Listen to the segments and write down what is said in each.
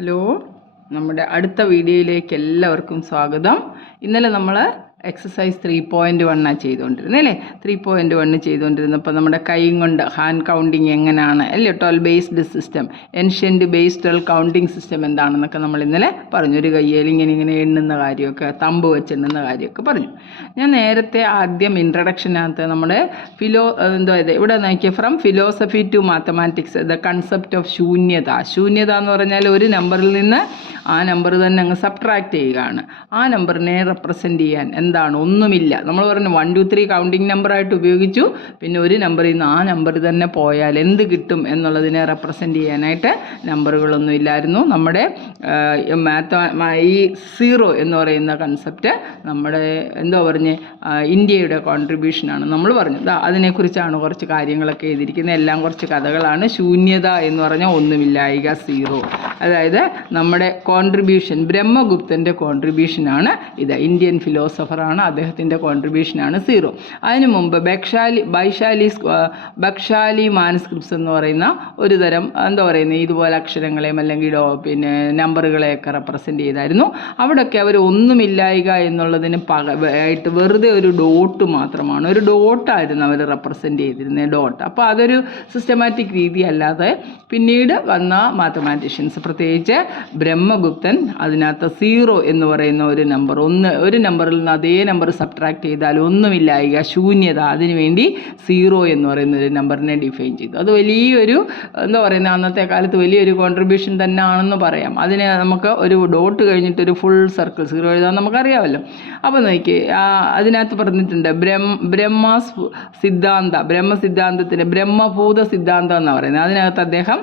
Hello, നമ്മുടെ അടുത്ത വീഡിയോയിലേക്ക് എല്ലാവർക്കും സ്വാഗതം. ഇന്നലെ നമ്മൾ എക്സസൈസ് 3.1 ചെയ്തുകൊണ്ടിരുന്നത് അല്ലേ? 3.1 ചെയ്തുകൊണ്ടിരുന്നപ്പോൾ നമ്മുടെ കൈയും കൊണ്ട് ഹാൻഡ് കൗണ്ടിങ് എങ്ങനെയാണ് അല്ലേ, 12 based system, ancient based 12 counting system എന്താണെന്നൊക്കെ നമ്മൾ ഇന്നലെ പറഞ്ഞു. ഒരു കയ്യിൽ ഇങ്ങനെ എണ്ണുന്ന കാര്യമൊക്കെ, തമ്പ് വെച്ച് എണ്ണുന്ന കാര്യമൊക്കെ പറഞ്ഞു. ഞാൻ നേരത്തെ ആദ്യം ഇൻട്രഡക്ഷനകത്ത് നമ്മുടെ ഇവിടെ നോക്കിയ from philosophy to mathematics the concept of ശൂന്യത. ശൂന്യത എന്ന് പറഞ്ഞാൽ ഒരു നമ്പറിൽ നിന്ന് ആ നമ്പർ തന്നെ അങ്ങ് സബ്ട്രാക്ട് ചെയ്യുകയാണ്. ആ നമ്പറിനെ റെപ്രസെൻ്റ് ചെയ്യാൻ എന്താണ്? ഒന്നുമില്ല. നമ്മൾ പറഞ്ഞു 1 2 3 കൗണ്ടിങ് നമ്പറായിട്ട് ഉപയോഗിച്ചു. പിന്നെ ഒരു നമ്പറിൽ നിന്ന് ആ നമ്പർ തന്നെ പോയാൽ എന്ത് കിട്ടും എന്നുള്ളതിനെ റെപ്രസെൻ്റ് ചെയ്യാനായിട്ട് നമ്പറുകളൊന്നും ഇല്ലായിരുന്നു. നമ്മുടെ ഈ 0 എന്ന് പറയുന്ന കൺസെപ്റ്റ് നമ്മുടെ ഇന്ത്യയുടെ കോൺട്രിബ്യൂഷനാണ് നമ്മൾ പറഞ്ഞത്. അതിനെക്കുറിച്ചാണ് കുറച്ച് കാര്യങ്ങളൊക്കെ എഴുതിയിരിക്കുന്നത്. എല്ലാം കുറച്ച് കഥകളാണ്. ശൂന്യത എന്ന് പറഞ്ഞാൽ ഒന്നുമില്ലായിക, 0. അതായത് നമ്മുടെ കോൺട്രിബ്യൂഷൻ, ബ്രഹ്മഗുപ്തൻ്റെ കോൺട്രിബ്യൂഷനാണ് ഇത്. ഇന്ത്യൻ ഫിലോസഫറാണ്, അദ്ദേഹത്തിൻ്റെ കോൺട്രിബ്യൂഷനാണ് 0. അതിനു മുമ്പ് ബക്ഷാലി മാനസ്ക്രിപ്റ്റ്സ് എന്ന് പറയുന്ന ഒരു തരം ഇതുപോലെ അക്ഷരങ്ങളെയും അല്ലെങ്കിൽ നമ്പറുകളെയൊക്കെ റെപ്രസെൻ്റ് ചെയ്തായിരുന്നു. അവിടെയൊക്കെ അവർ ഒന്നുമില്ലായിക എന്നുള്ളതിന് ആയിട്ട് വെറുതെ ഒരു ഡോട്ട് മാത്രമാണ്, ഒരു ഡോട്ടായിരുന്നു അവർ റെപ്രസെൻ്റ് ചെയ്തിരുന്നത്, ഡോട്ട്. അപ്പോൾ അതൊരു സിസ്റ്റമാറ്റിക് രീതി അല്ലാതെ പിന്നീട് വന്ന മാത്തമാറ്റീഷ്യൻസ്, പ്രത്യേകിച്ച് ബ്രഹ്മഗുപ്തൻ, അതിനകത്ത് 0 എന്ന് പറയുന്ന ഒരു നമ്പർ, ഒരു നമ്പറിൽ നിന്ന് അതേ നമ്പർ സബ്ട്രാക്ട് ചെയ്താൽ ഒന്നുമില്ലായിക, ശൂന്യത, അതിനുവേണ്ടി 0 എന്ന് പറയുന്ന ഒരു നമ്പറിനെ ഡിഫൈൻ ചെയ്തു. അത് വലിയൊരു അന്നത്തെ കാലത്ത് വലിയൊരു കോൺട്രിബ്യൂഷൻ തന്നെ ആണെന്ന് പറയാം. അതിനെ നമുക്ക് ഒരു ഡോട്ട് കഴിഞ്ഞിട്ടൊരു ഫുൾ സർക്കിൾ 0 എഴുതാൻ നമുക്കറിയാമല്ലോ. അപ്പോൾ നോക്കി, അതിനകത്ത് പറഞ്ഞിട്ടുണ്ട് ബ്രഹ്മസിദ്ധാന്തത്തിന് ബ്രഹ്മഭൂത സിദ്ധാന്തം എന്നാണ് പറയുന്നത്. അതിനകത്ത് അദ്ദേഹം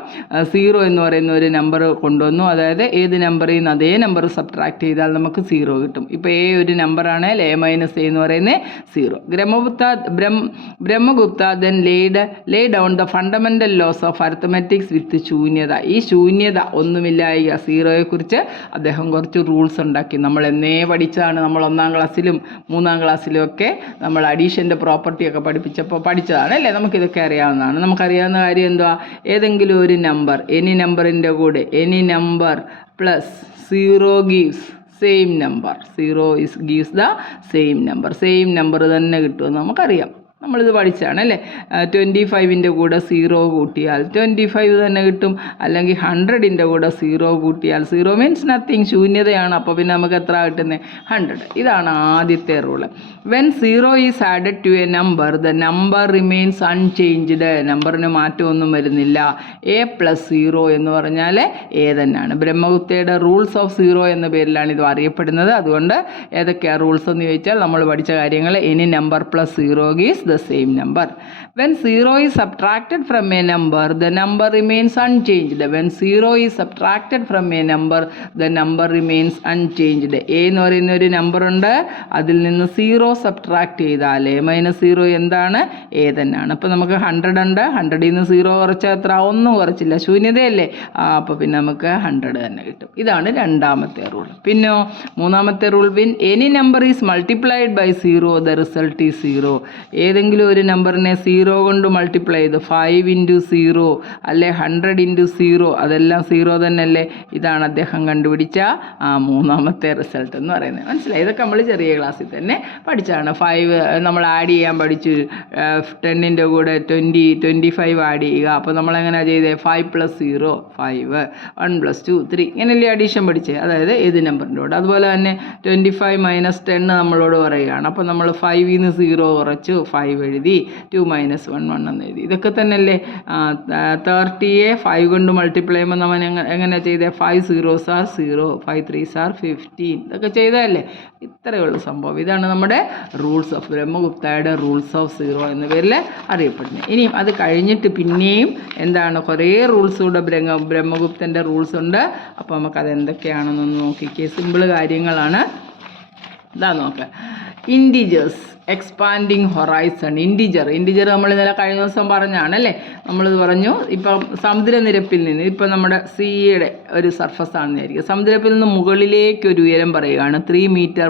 0 എന്ന് പറയുന്ന ഒരു നമ്പർ കൊണ്ടുവന്നു. അതായത് ഏത് നമ്പറിൽ നിന്ന് അതേ നമ്പർ സബ്ട്രാക്ട് ചെയ്താൽ നമുക്ക് 0 കിട്ടും. ഇപ്പോൾ എ ഒരു നമ്പറാണ്, a - a എന്ന് പറയുന്നത് 0. Brahmagupta then lay down the fundamental laws of arithmetics with ശൂന്യത. ഈ ശൂന്യത, ഒന്നുമില്ലായിക, 0യെക്കുറിച്ച് അദ്ദേഹം കുറച്ച് റൂൾസ് ഉണ്ടാക്കി. നമ്മൾ എന്നേ പഠിച്ചതാണ്. നമ്മൾ 1ാം ക്ലാസ്സിലും 3ാം ക്ലാസ്സിലും ഒക്കെ നമ്മൾ അഡീഷൻ്റെ പ്രോപ്പർട്ടിയൊക്കെ പഠിച്ചതാണ് അല്ലേ? നമുക്കിതൊക്കെ അറിയാവുന്നതാണ്. നമുക്കറിയാവുന്ന കാര്യം എന്തുവാ? ഏതെങ്കിലും ഒരു നമ്പർ, എനി നമ്പറിൻ്റെ കൂടെ any number plus 0 gives same number. 0 gives the same number തന്നെ കിട്ടുമെന്ന് നമുക്കറിയാം. നമ്മളിത് പഠിച്ചതാണ് അല്ലേ? 25ൻ്റെ കൂടെ 0 കൂട്ടിയാൽ 25 തന്നെ കിട്ടും. അല്ലെങ്കിൽ 100ൻ്റെ കൂടെ 0 കൂട്ടിയാൽ 0 മീൻസ് നത്തിങ്, ശൂന്യതയാണ്. അപ്പോൾ പിന്നെ നമുക്ക് എത്ര കിട്ടുന്നത്? 100. ഇതാണ് ആദ്യത്തെ rule. When 0 is added to a number the number remains unchanged. നമ്പറിന് മാറ്റമൊന്നും വരുന്നില്ല. a + 0 എന്ന് പറഞ്ഞാൽ a തന്നെയാണ്. ബ്രഹ്മഗുപ്തയുടെ റൂൾസ് ഓഫ് 0 എന്ന പേരിലാണ് ഇത് അറിയപ്പെടുന്നത്. അതുകൊണ്ട് ഏതൊക്കെയാണ് റൂൾസ് എന്ന് ചോദിച്ചാൽ നമ്മൾ പഠിച്ച കാര്യങ്ങൾ, any number plus 0 gives the same number. When 0 is subtracted from a number, the number remains unchanged. When 0 is subtracted from a number, the number remains unchanged. a എന്ന് പറയുന്ന ഒരു നമ്പർ ഉണ്ട്, അതിൽ നിന്ന് 0 സബ്ട്രാക്ട് ചെയ്താൽ a - 0 എന്താണ്? a തന്നെയാണ്. അപ്പോൾ നമുക്ക് 100 ഉണ്ട്, 100ൽ നിന്ന് 0 കുറച്ചാൽ എത്ര? ഒന്നും കുറച്ചില്ല, ശൂന്യതയല്ലേ. അപ്പോൾ പിന്നെ നമുക്ക് 100 തന്നെ കിട്ടും. ഇതാണ് രണ്ടാമത്തെ റൂൾ. പിന്നെ മൂന്നാമത്തെ rule, when any number is multiplied by 0, the result is 0. ഏതെങ്കിലും ഒരു നമ്പറിനെ 0 കൊണ്ട് മൾട്ടിപ്ലൈ ചെയ്ത് 5 × 0 അല്ലെ 100 × 0, അതെല്ലാം 0 തന്നെയല്ലേ. ഇതാണ് അദ്ദേഹം കണ്ടുപിടിച്ച മൂന്നാമത്തെ റിസൾട്ട് എന്ന് പറയുന്നത്. മനസ്സിലായി? ഇതൊക്കെ നമ്മൾ ചെറിയ ക്ലാസ്സിൽ തന്നെ പഠിച്ചതാണ്. 5 നമ്മൾ ആഡ് ചെയ്യാൻ പഠിച്ചു. 10ൻ്റെ കൂടെ 25 ആഡ് ചെയ്യുക. അപ്പോൾ നമ്മളെങ്ങനെയാണ് ചെയ്തത്? 5 + 0 5, 1 + 2 3, ഇങ്ങനെയല്ലേ അഡീഷൻ പഠിച്ചത്? അതായത് ഏത് നമ്പറിൻ്റെ കൂടെ. അതുപോലെ തന്നെ 25 - 10 നമ്മളോട് പറയുകയാണ്. അപ്പോൾ നമ്മൾ 5ൽ നിന്ന് 0 കുറച്ചു, 5 എഴുതി, 2 - 1 1 എന്ന് എഴുതി. ഇതൊക്കെ തന്നെയല്ലേ. 30യെ 5 കൊണ്ട് മൾട്ടിപ്ലൈ ചെയ്യുമ്പോൾ നമ്മൾ എങ്ങനെ ചെയ്തേ? 5 zeros are 0, 5 3s are 15. ഇതൊക്കെ ചെയ്തതല്ലേ. ഇത്രയേ ഉള്ളൂ സംഭവം. ഇതാണ് നമ്മുടെ റൂൾസ് ഓഫ് ബ്രഹ്മഗുപ്തയുടെ റൂൾസ് ഓഫ് 0 എന്ന പേരിൽ അറിയപ്പെടുന്നത്. ഇനിയും അത് കഴിഞ്ഞിട്ട് പിന്നെയും എന്താണ്, കുറേ റൂൾസ് കൂടെ ബ്രഹ്മഗുപ്തൻ്റെ റൂൾസ് ഉണ്ട്. അപ്പോൾ നമുക്കത് എന്തൊക്കെയാണെന്നൊന്ന് നോക്കിക്കേ. സിമ്പിൾ കാര്യങ്ങളാണ്. ഇതാ നോക്കുക. Expanding horizon. ഇൻറ്റിജർ നമ്മൾ ഇന്നലെ കഴിഞ്ഞ ദിവസം പറഞ്ഞാണ് അല്ലേ. നമ്മളിത് പറഞ്ഞു. ഇപ്പം സമുദ്രനിരപ്പിൽ നിന്ന്, ഇപ്പം നമ്മുടെ സീയുടെ ഒരു സർഫസ് ആണെന്ന് വിചാരിക്കുക. സമുദ്രനിരപ്പിൽ നിന്ന് മുകളിലേക്ക് ഒരു ഉയരം പറയുകയാണ് 3 മീറ്റർ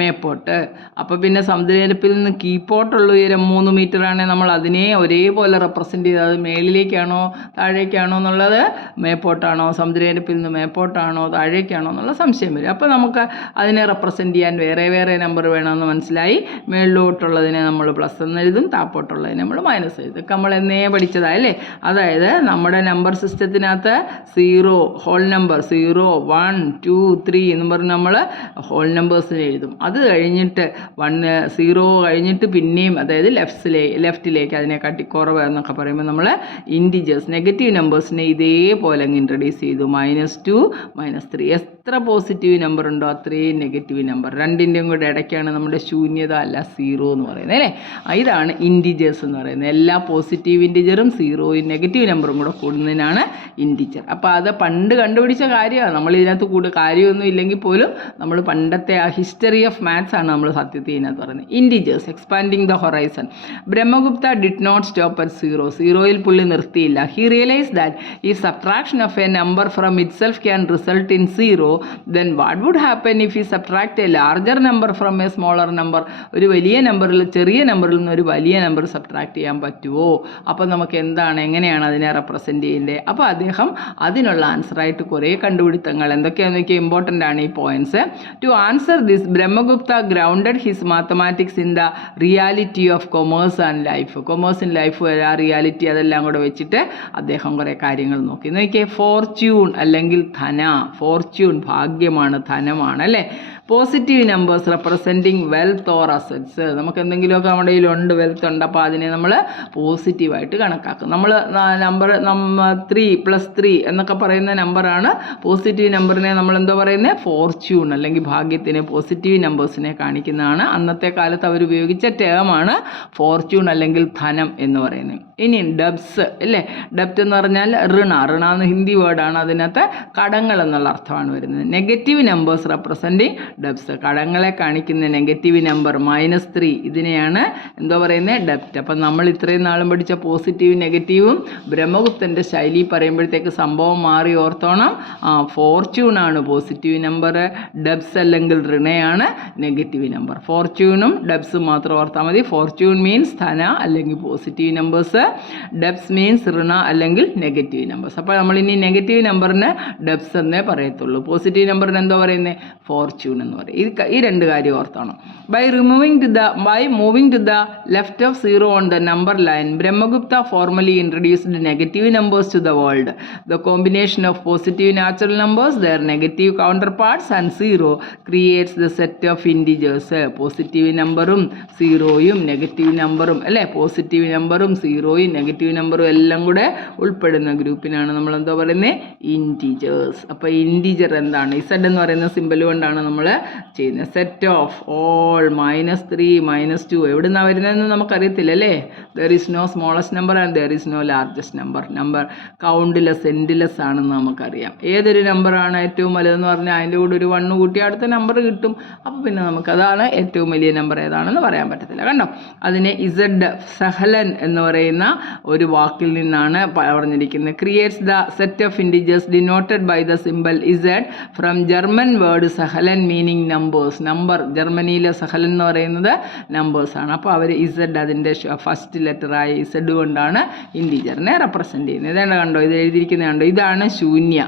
മേപ്പോട്ട്. അപ്പോൾ പിന്നെ സമുദ്രനിരപ്പിൽ നിന്ന് കീപ്പോട്ടുള്ള ഉയരം 3 മീറ്റർ ആണെങ്കിൽ നമ്മൾ അതിനെ ഒരേപോലെ റെപ്രസെൻറ്റ് ചെയ്ത് അത് മേളിലേക്കാണോ താഴേക്കാണോ എന്നുള്ളത്, മേപ്പോട്ടാണോ സമുദ്രനിരപ്പിൽ നിന്ന് മേപ്പോട്ടാണോ താഴേക്കാണോ എന്നുള്ള സംശയം വരും. അപ്പോൾ നമുക്ക് അതിനെ റെപ്രസെൻറ്റ് ചെയ്യാൻ വേറെ വേറെ നമ്പർ വേണമെന്ന് മനസ്സിലായി. മേളിലോട്ടുള്ളതിനെ നമ്മൾ പ്ലസ് എന്ന് എഴുതും, താപ്പോട്ടുള്ളതിനെ നമ്മൾ മൈനസ് എഴുതും. ഇതൊക്കെ നമ്മൾ എന്നേ പഠിച്ചതല്ലേ. അതായത് നമ്മുടെ നമ്പർ സിസ്റ്റത്തിനകത്ത് 0 ഹോൾ നമ്പർ 0 1 2 3 എന്ന് പറഞ്ഞ് നമ്മൾ ഹോൾ നമ്പേഴ്സിനെ എഴുതും. അത് കഴിഞ്ഞിട്ട് 0 കഴിഞ്ഞിട്ട് പിന്നെയും, അതായത് ലെഫ്റ്റിലേക്ക് അതിനെക്കാട്ടി കുറവ് എന്നൊക്കെ പറയുമ്പോൾ നമ്മൾ ഇൻറ്റിജേഴ്സ് നെഗറ്റീവ് നമ്പേഴ്സിനെ ഇതേപോലെ അങ്ങ് ഇൻട്രൊഡ്യൂസ് ചെയ്തു. -2 -3. എത്ര പോസിറ്റീവ് നമ്പർ ഉണ്ടോ അത്രയും നെഗറ്റീവ് നമ്പർ. രണ്ടിൻ്റെയും കൂടെ ഇടയ്ക്കാണ് നമ്മുടെ ശൂന്യത അല്ല 0 എന്ന് പറയുന്നത് അല്ലേ. ഇതാണ് ഇൻറ്റിജേഴ്സ് എന്ന് പറയുന്നത്. എല്ലാ പോസിറ്റീവ് ഇൻറ്റിജറും 0യും നെഗറ്റീവ് നമ്പറും കൂടെ കൂടുന്നതിനാണ് ഇൻറ്റിജർ. അപ്പോൾ അത് പണ്ട് കണ്ടുപിടിച്ച കാര്യമാണ്. നമ്മൾ ഇതിനകത്ത് കാര്യമൊന്നും ഇല്ലെങ്കിൽ പോലും നമ്മൾ പണ്ടത്തെ ആ ഹിസ്റ്ററി ഓഫ് മാത്സ് ആണ് നമ്മൾ സത്യത്തിൽ ഇതിനകത്ത് പറയുന്നത്. Integers expanding the horizon. Brahmagupta did not stop at 0. 0യിൽ പുള്ളി നിർത്തിയില്ല. ഹി റിയലൈസ് ദാറ്റ് ഈ subtraction of a number from itself can result in 0. then what would happen if we subtract a larger number from a smaller number? ഒരു വലിയ നമ്പറിൽ, ചെറിയ നമ്പറിൽ നിന്ന് ഒരു വലിയ നമ്പർ സബ്ട്രാക്ട് ചെയ്യാൻ പറ്റുമോ? അപ്പോൾ നമുക്ക് എങ്ങനെയാണ് അതിനെ റെപ്രസെൻറ്റ് ചെയ്യേണ്ടത്? അപ്പോൾ അദ്ദേഹം അതിനുള്ള ആൻസറായിട്ട് കുറേ കണ്ടുപിടുത്തങ്ങൾ എന്തൊക്കെയാണെന്ന് നോക്കിയാൽ ഇമ്പോർട്ടൻ്റ് ആണ് ഈ points. To answer this Brahmagupta grounded his mathematics in the reality of commerce and life. Commerce and life ആ റിയാലിറ്റി അതെല്ലാം കൂടെ വെച്ചിട്ട് അദ്ദേഹം കുറേ കാര്യങ്ങൾ നോക്കിയേ. ഫോർച്യൂൺ അല്ലെങ്കിൽ ധന. ഫോർച്യൂൺ ഭാഗ്യമാണ്, ധനമാണ് അല്ലേ. Positive numbers representing wealth or assets. നമുക്ക് എന്തെങ്കിലുമൊക്കെ നമ്മുടെ കയ്യിലുണ്ട്, വെൽത്ത് ഉണ്ട്, അപ്പോൾ അതിനെ നമ്മൾ പോസിറ്റീവായിട്ട് കണക്കാക്കും. നമ്മൾ നമ്പർ 3 + 3 എന്നൊക്കെ പറയുന്ന നമ്പറാണ്. പോസിറ്റീവ് നമ്പറിനെ നമ്മൾ എന്തോ പറയുന്നത്? ഫോർച്യൂൺ അല്ലെങ്കിൽ ഭാഗ്യത്തിനെ, പോസിറ്റീവ് നമ്പേഴ്സിനെ കാണിക്കുന്നതാണ്. അന്നത്തെ കാലത്ത് അവർ ഉപയോഗിച്ച ടേമാണ് ഫോർച്യൂൺ അല്ലെങ്കിൽ ധനം എന്ന് പറയുന്നത്. ഇനി ഡെബ്സ് അല്ലേ. ഡെപ്റ്റ് എന്ന് പറഞ്ഞാൽ ഋണ എന്ന് ഹിന്ദി വേർഡാണ്. അതിനകത്ത് കടങ്ങൾ എന്നുള്ള അർത്ഥമാണ് വരുന്നത്. Negative numbers representing debts. കടങ്ങളെ കാണിക്കുന്ന നെഗറ്റീവ് നമ്പർ -3 ഇതിനെയാണ് എന്തോ പറയുന്നത്? ഡെപ്റ്റ്. അപ്പം നമ്മൾ ഇത്രയും നാളും പഠിച്ച പോസിറ്റീവ് നെഗറ്റീവും ബ്രഹ്മഗുപ്തൻ്റെ ശൈലി പറയുമ്പോഴത്തേക്ക് സംഭവം മാറി. ഓർത്തോണം, ഫോർച്യൂണാണ് പോസിറ്റീവ് നമ്പർ, ഡെബ്സ് അല്ലെങ്കിൽ ഋണയാണ് നെഗറ്റീവ് നമ്പർ. ഫോർച്യൂണും ഡെബ്സും മാത്രം ഓർത്താൽ മതി. ഫോർച്യൂൺ മീൻസ് ധന അല്ലെങ്കിൽ പോസിറ്റീവ് നമ്പേഴ്സ്, ഡെബ്സ് മീൻസ് ഋണ അല്ലെങ്കിൽ നെഗറ്റീവ് നമ്പേഴ്സ്. അപ്പോൾ നമ്മളിനി നെഗറ്റീവ് നമ്പറിന് ഡെബ്സ് എന്നേ പറയത്തുള്ളൂ. പോസിറ്റീവ് നമ്പറിന് എന്തോ പറയുന്നത്? ഫോർച്യൂൺ എന്ന് പറയും. ഈ രണ്ട് കാര്യം ഓർത്തണം. By moving to the left of 0 on the number line, Brahmagupta formally introduced negative numbers to the world. The combination of positive natural numbers, their negative counterparts and 0 creates the set of integers. Positive നമ്പറും 0യും negative നമ്പറും അല്ലേ, positive നമ്പറും 0യും negative നമ്പറും എല്ലാം കൂടെ ഉൾപ്പെടുന്ന ഗ്രൂപ്പിനാണ് നമ്മൾ എന്തോ പറയുന്നത്? ഇൻറ്റിജേഴ്സ്. അപ്പോൾ ഇൻറ്റിജർ എന്താണ്? Z എന്ന് പറയുന്ന സിമ്പൽ കൊണ്ടാണ് നമ്മൾ ചെയ്യുന്നത്. സെറ്റ് ഓഫ് ഓൾ -3 -2 എവിടെ നിന്നാണ് വരുന്നതെന്ന് നമുക്കറിയത്തില്ല അല്ലേ. There is no smallest number and there is no largest number. Number countless endless ആണെന്ന് നമുക്കറിയാം. ഏതൊരു നമ്പറാണ് ഏറ്റവും വലുതെന്ന് പറഞ്ഞാൽ അതിൻ്റെ കൂടെ ഒരു 1 കൂട്ടി അടുത്ത നമ്പർ കിട്ടും. അപ്പോൾ പിന്നെ നമുക്കതാണ് ഏറ്റവും വലിയ നമ്പർ ഏതാണെന്ന് പറയാൻ പറ്റത്തില്ല. കണ്ടോ, അതിനെ Z സഹലൻ എന്ന് പറയുന്ന ഒരു വാക്കിൽ നിന്നാണ് പറഞ്ഞിരിക്കുന്നത്. Creates the set of integers denoted by the symbol Z from German word Zahlen meaning numbers. Number ജർമ്മനിയിലെ സഹലൻ എന്ന് പറയുന്നത് നമ്പേഴ്സാണ്. അപ്പോൾ അവർ Z അതിൻ്റെ ഫസ്റ്റ് ലെറ്ററായ Z കൊണ്ടാണ് ഇൻറ്റിജറിനെ റെപ്രസെൻറ്റ് ചെയ്യുന്നത്. ഇതാണ് കണ്ടോ, ഇത് എഴുതിയിരിക്കുന്നത് കണ്ടോ, ഇതാണ് ശൂന്യ.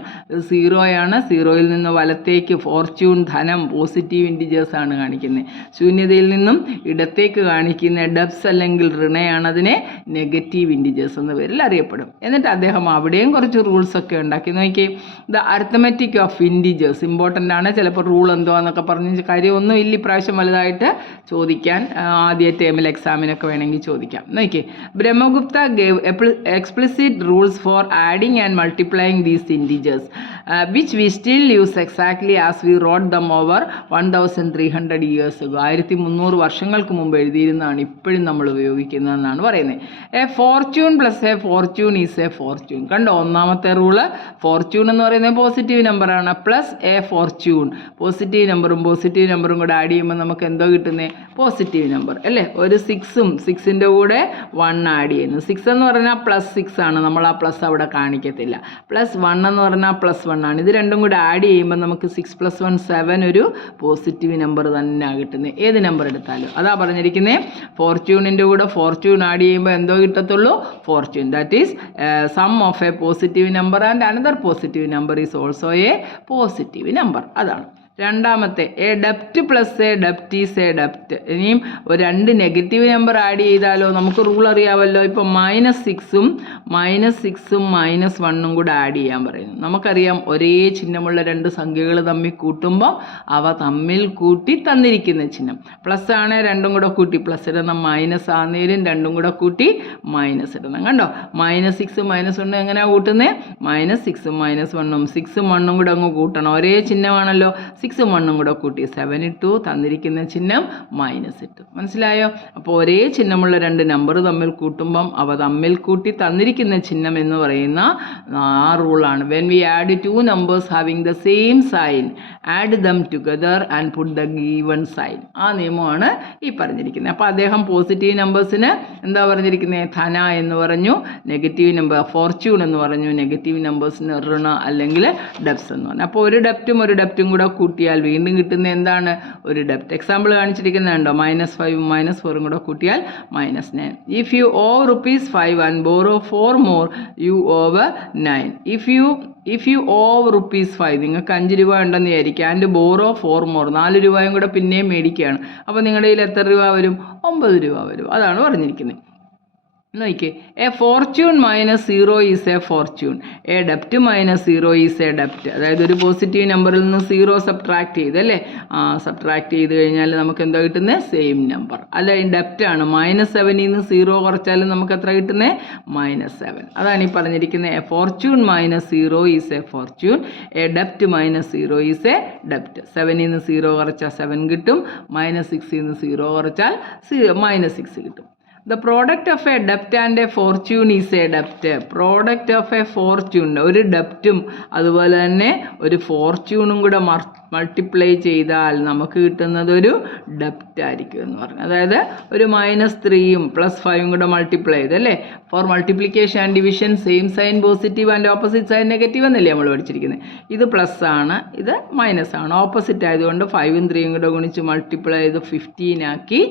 0യാണ്. 0യിൽ നിന്ന് വലത്തേക്ക് ഫോർച്യൂൺ ധനം പോസിറ്റീവ് ഇൻറ്റിജേഴ്സാണ് കാണിക്കുന്നത്. ശൂന്യതയിൽ നിന്നും ഇടത്തേക്ക് കാണിക്കുന്ന ഡെബ്സ് അല്ലെങ്കിൽ ഋണയാണ് അതിനെ നെഗറ്റീവ് ഇൻറ്റിജേഴ്സ് എന്ന പേരിൽ അറിയപ്പെടും. എന്നിട്ട് അദ്ദേഹം അവിടെയും കുറച്ച് റൂൾസൊക്കെ ഉണ്ടാക്കി. നോക്കി, the arithmetic of integers important ആണ്. ചിലപ്പോൾ റൂൾ എന്തോ എന്നൊക്കെ പറഞ്ഞ കാര്യമൊന്നും ഇല്ല. ഇപ്രാവശ്യം വലുതായിട്ട് ചോദിക്കാൻ ആദ്യ ടേമിൽ എക്സാമിനൊക്കെ വേണമെങ്കിൽ ചോദിക്കാം. നോക്കി, Brahmagupta gave explicit rules for adding and multiplying these integers. Which we still use exactly as we wrote them over 1300 years ago. 1300 വർഷങ്ങൾക്ക് മുമ്പ് എഴുതിയിരുന്നതാണ് ഇപ്പോഴും നമ്മൾ ഉപയോഗിക്കുന്നതെന്നാണ് പറയുന്നത്. A Fortune plus A Fortune is a Fortune. കണ്ടോ, ഒന്നാമത്തെ റൂള് ഫോർച്യൂൺ എന്ന് പറയുന്നത് positive നമ്പറാണ്, പ്ലസ് എ ഫോർച്യൂൺ പോസിറ്റീവ് നമ്പറും കൂടെ ആഡ് ചെയ്യുമ്പോൾ നമുക്ക് എന്തോ കിട്ടുന്നത്? പോസിറ്റീവ് നമ്പർ അല്ലേ. ഒരു 6ൻ്റെ കൂടെ 1 ആഡ് ചെയ്യുന്നു. 6 എന്ന് പറഞ്ഞാൽ +6 ആണ്, നമ്മൾ ആ പ്ലസ് അവിടെ കാണിക്കത്തില്ല. +1 എന്ന് പറഞ്ഞാൽ +1 ആണ്. ഇത് രണ്ടും കൂടെ ആഡ് ചെയ്യുമ്പോൾ നമുക്ക് 6 + 1 7 ഒരു പോസിറ്റീവ് നമ്പർ തന്നെയാണ് കിട്ടുന്നത്, ഏത് നമ്പർ എടുത്താലും. അതാ പറഞ്ഞിരിക്കുന്നത്, ഫോർച്യൂണിൻ്റെ കൂടെ ഫോർച്യൂൺ ആഡ് ചെയ്യുമ്പോൾ എന്തോ കിട്ടത്തുള്ളൂ? Fortune. That is some of A positive number and another positive number is also A positive number. അതാണ് രണ്ടാമത്തെ. A ഡെപ്റ്റ് plus A ഡെപ്റ്റ് is a ഡെപ്റ്റ്. ഇനിയും ഒരു 2 നെഗറ്റീവ് നമ്പർ ആഡ് ചെയ്താലോ? നമുക്ക് റൂൾ അറിയാമല്ലോ. ഇപ്പോൾ -6ഉം -1ഉം കൂടെ ആഡ് ചെയ്യാൻ പറയുന്നു. നമുക്കറിയാം ഒരേ ചിഹ്നമുള്ള 2 സംഖ്യകൾ തമ്മിൽ കൂട്ടുമ്പോൾ അവ തമ്മിൽ കൂട്ടി തന്നിരിക്കുന്ന ചിഹ്നം പ്ലസ് ആണ്. രണ്ടും കൂടെ കൂട്ടി പ്ലസ് ഇടണം, മൈനസ് ആണെങ്കിലും രണ്ടും കൂടെ കൂട്ടി മൈനസ് ഇടണം. കണ്ടോ, -6 -1 എങ്ങനെയാണ് കൂട്ടുന്നത്? -6ഉം -1ഉം 6ഉം 1ഉം കൂടെ അങ്ങ് കൂട്ടണം, ഒരേ ചിഹ്നമാണല്ലോ. 6ഉം 1ഉം കൂടെ കൂട്ടി 7 ഇട്ടു, തന്നിരിക്കുന്ന ചിഹ്നം മൈനസ് ഇട്ടു. മനസ്സിലായോ? അപ്പോൾ ഒരേ ചിഹ്നമുള്ള 2 നമ്പർ തമ്മിൽ കൂട്ടുമ്പം അവ തമ്മിൽ കൂട്ടി തന്നിരിക്കുന്ന ചിഹ്നം എന്ന് പറയുന്ന ആ റൂളാണ്. When we add 2 numbers having the same sign, add them together and put the given sign. ആ നിയമമാണ് ഈ പറഞ്ഞിരിക്കുന്നത്. അപ്പോൾ അദ്ദേഹം പോസിറ്റീവ് നമ്പേഴ്സിന് എന്താ പറഞ്ഞിരിക്കുന്നത്? ധന എന്ന് പറഞ്ഞു, നെഗറ്റീവ് നമ്പർ ഫോർച്യൂൺ എന്ന് പറഞ്ഞു, നെഗറ്റീവ് നമ്പേഴ്സിന് ഋണ അല്ലെങ്കിൽ ഡെപ്സ് എന്ന് പറഞ്ഞു. അപ്പോൾ ഒരു ഡെപ്റ്റും കൂടെ കൂട്ടിയാൽ വീണ്ടും കിട്ടുന്ന എന്താണ്? ഒരു ഡെപ്റ്റ്. എക്സാമ്പിൾ കാണിച്ചിരിക്കുന്നുണ്ടോ? -5ഉം -4ഉം കൂടെ കൂട്ടിയാൽ -9. If you awe ₹5 and borrow 4 more, you owe 9. If you owe ₹5, നിങ്ങൾക്ക് 5 രൂപ ഉണ്ടെന്ന് വിചാരിക്കുക, ആൻഡ് ബോറോ 4 more, 4 രൂപയും കൂടെ പിന്നെയും മേടിക്കുകയാണ്. അപ്പോൾ നിങ്ങളുടെ കയ്യിൽ എത്ര രൂപ വരും? 9 രൂപ വരും. അതാണ് പറഞ്ഞിരിക്കുന്നത്. നോക്കിയേ, a fortune -0 is a fortune, a ഡെപ്റ്റ് -0 ഈസ് എ ഡെപ്റ്റ്. അതായത് ഒരു പോസിറ്റീവ് നമ്പറിൽ നിന്ന് 0 സബ്ട്രാക്ട് ചെയ്തല്ലേ, സബ്ട്രാക്ട് ചെയ്ത് കഴിഞ്ഞാൽ നമുക്ക് എന്താ കിട്ടുന്നത്? Same number. അല്ല, ഡെപ്റ്റ് ആണ്. -7ൽ നിന്ന് 0 കുറച്ചാലും നമുക്ക് എത്ര കിട്ടുന്നത്? -7. അതാണ് ഈ പറഞ്ഞിരിക്കുന്നത്. A fortune -0 is a fortune, a ഡെപ്റ്റ് -0 ഈസ് എ ഡെപ്റ്റ്. 7ൽ നിന്ന് 0 കുറച്ചാൽ 7 കിട്ടും, -6ൽ നിന്ന് 0 കുറച്ചാൽ -6 കിട്ടും. The product of a debt and a fortune is a debt. Product of a fortune, ഒരു ഡെപ്റ്റും അതുപോലെ തന്നെ ഒരു ഫോർച്യൂണും കൂടെ മൾട്ടിപ്ലൈ ചെയ്താൽ നമുക്ക് കിട്ടുന്നത് ഒരു ഡെപ്റ്റ് ആയിരിക്കും എന്ന് പറഞ്ഞു. അതായത് ഒരു -3ഉം +5ഉം കൂടെ മൾട്ടിപ്ലൈ ചെയ്തല്ലേ. For multiplication and division same sign positive and opposite sign negative എന്നല്ലേ നമ്മൾ പഠിച്ചിരിക്കുന്നത്. ഇത് പ്ലസ് ആണ്, ഇത് മൈനസ് ആണ്. ഓപ്പോസിറ്റ് ആയതുകൊണ്ട് 5ഉം 3ഉം കൂടെ ഗുണിച്ച് മൾട്ടിപ്ലൈ ചെയ്ത് 15 ആക്കി.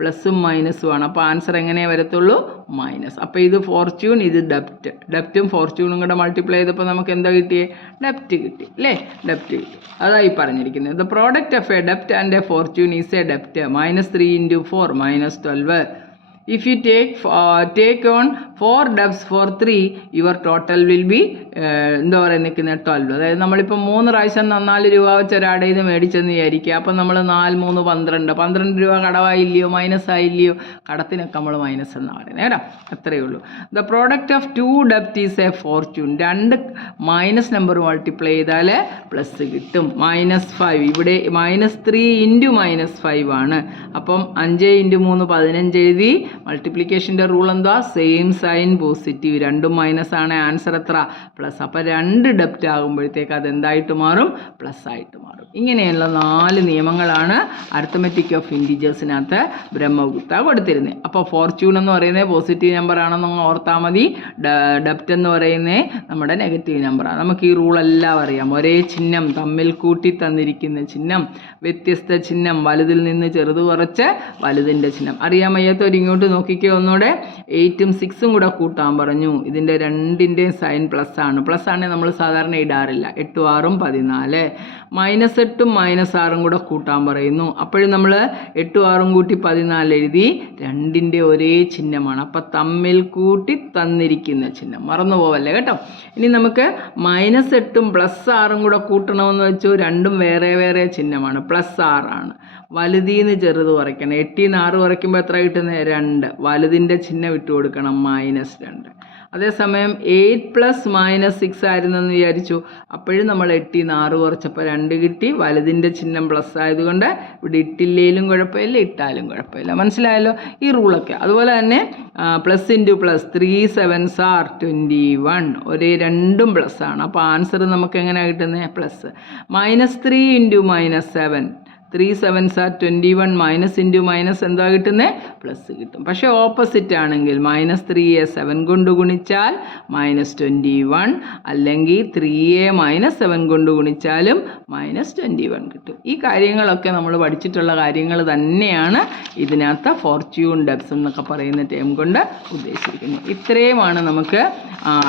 പ്ലസും മൈനസും ആണ്. അപ്പോൾ ആൻസർ എങ്ങനെ വരത്തുള്ളൂ? മൈനസ്. അപ്പോൾ ഇത് ഫോർച്യൂൺ, ഇത് ഡെപ്റ്റ്. ഡെപ്റ്റും ഫോർച്യൂണും കൂടെ മൾട്ടിപ്ലൈ ചെയ്തപ്പോൾ നമുക്ക് എന്താ കിട്ടിയേ? ഡെപ്റ്റ് കിട്ടി അല്ലേ, ഡെപ്റ്റ് കിട്ടി. അതായി പറഞ്ഞിരിക്കുന്നത്. The product of A ഡെപ്റ്റ് and A Fortune is a ഡെപ്റ്റ്. -3 × 4 -12. If you take on 4 debts for 3, your total will be എന്താ പറയുക നിൽക്കുന്നത് 12. അതായത് നമ്മളിപ്പോൾ 3 പ്രാവശ്യം 4 രൂപ വെച്ച് ഒരാടെ ഇത് മേടിച്ചെന്ന് വിചാരിക്കുക. അപ്പം നമ്മൾ 4 3 12 രൂപ കടവായില്ലയോ, മൈനസ് ആയില്ലയോ? കടത്തിനൊക്കെ നമ്മൾ മൈനസ് എന്നാണ് പറയുന്നത് കേട്ടോ. അത്രയേ ഉള്ളൂ. ദ പ്രോഡക്റ്റ് ഓഫ് 2 ഡെപ്റ്റ് is a fortune. 2 minus number multiply ചെയ്താൽ പ്ലസ് കിട്ടും. -5, ഇവിടെ -3 × -5 ആണ്. അപ്പം 5 × 3 15 എഴുതി. മൾട്ടിപ്ലിക്കേഷൻ്റെ റൂൾ എന്താ? സെയിം സൈൻ പോസിറ്റീവ്, രണ്ടും മൈനസ് ആണ്. ആൻസർ എത്ര? പ്ലസ്. അപ്പോൾ 2 ഡെപ്റ്റ് ആകുമ്പോഴത്തേക്ക് അതെന്തായിട്ട് മാറും? പ്ലസ് ആയിട്ട് മാറും. ഇങ്ങനെയുള്ള 4 നിയമങ്ങളാണ് അരിത്തമെറ്റിക് ഓഫ് ഇൻറ്റിജേഴ്സിനകത്ത് ബ്രഹ്മഗുപ്ത കൊടുത്തിരുന്നത്. അപ്പോൾ ഫോർച്യൂൺ എന്ന് പറയുന്നത് പോസിറ്റീവ് നമ്പർ ആണെന്ന് ഓർത്താൽ മതി. ഡെപ്റ്റ് എന്ന് പറയുന്നത് നമ്മുടെ നെഗറ്റീവ് നമ്പറാണ്. നമുക്ക് ഈ റൂളെല്ലാം അറിയാം. ഒരേ ചിഹ്നം തമ്മിൽ കൂട്ടി തന്നിരിക്കുന്ന ചിഹ്നം, വ്യത്യസ്ത ചിഹ്നം, വലുതിൽ നിന്ന് ചെറുത് കുറച്ച് വലുതിൻ്റെ ചിഹ്നം. അറിയാൻ വയ്യാത്തവർ ഇങ്ങോട്ട് നോക്കിക്കോ ഒന്നുകൂടെ. 8ഉം 6ഉം കൂടെ കൂട്ടാൻ പറഞ്ഞു. ഇതിൻ്റെ രണ്ടിൻ്റെയും സൈൻ പ്ലസ് ആണ്. പ്ലസ് ആണെങ്കിൽ നമ്മൾ സാധാരണ ഇടാറില്ല. 8ഉം 6ഉം 14. -8ഉം -6ഉം കൂടെ കൂട്ടാൻ പറയുന്നു. അപ്പോഴും നമ്മൾ 8ഉം 6ഉം കൂട്ടി 14 എഴുതി. രണ്ടിൻ്റെ ഒരേ ചിഹ്നമാണ്. അപ്പം തമ്മിൽ കൂട്ടി തന്നിരിക്കുന്ന ചിഹ്നം മറന്നു പോവല്ലേ കേട്ടോ. ഇനി നമുക്ക് -8ഉം +6ഉം കൂടെ കൂട്ടണമെന്ന് വെച്ചു. രണ്ടും വേറെ വേറെ ചിഹ്നമാണ്. +6 ആണ്. വലുതീന്ന് ചെറുത് കുറയ്ക്കണം. 8ൽ നിന്ന് 6 കുറയ്ക്കുമ്പോൾ എത്ര കിട്ടുന്നത്? 2. വലുതിൻ്റെ ചിഹ്നം ഇട്ട് കൊടുക്കണം, -2. അതേസമയം 8 + -6 ആയിരുന്നെന്ന് വിചാരിച്ചു. അപ്പോഴും നമ്മൾ 8 ൽ 6 കുറച്ചപ്പോൾ 2 കിട്ടി. വലുതിൻ്റെ ചിഹ്നം പ്ലസ് ആയതുകൊണ്ട് ഇവിടെ ഇട്ടില്ലേലും കുഴപ്പമില്ല, ഇട്ടാലും കുഴപ്പമില്ല. മനസ്സിലായല്ലോ ഈ റൂളൊക്കെ. അതുപോലെ തന്നെ plus into plus 3 7s are 21. ഒരേ രണ്ടും പ്ലസ് ആണ്. അപ്പോൾ ആൻസർ നമുക്ക് എങ്ങനെയാണ് കിട്ടുന്നത്? Plus. -3 × -7 3 7s are 21 minus into minus എന്താ കിട്ടുന്നത്? പ്ലസ് കിട്ടും. പക്ഷേ ഓപ്പോസിറ്റ് ആണെങ്കിൽ -3യെ 7 കൊണ്ട് ഗുണിച്ചാൽ -21, അല്ലെങ്കിൽ 3യെ -7 കൊണ്ട് ഗുണിച്ചാലും -21 കിട്ടും. ഈ കാര്യങ്ങളൊക്കെ നമ്മൾ പഠിച്ചിട്ടുള്ള കാര്യങ്ങൾ തന്നെയാണ് ഇതിനകത്ത് ഫോർച്യൂൺ ഡെപ്സ് എന്നൊക്കെ പറയുന്ന ടേം കൊണ്ട് ഉദ്ദേശിക്കുന്നത്. ഇത്രയുമാണ് നമുക്ക്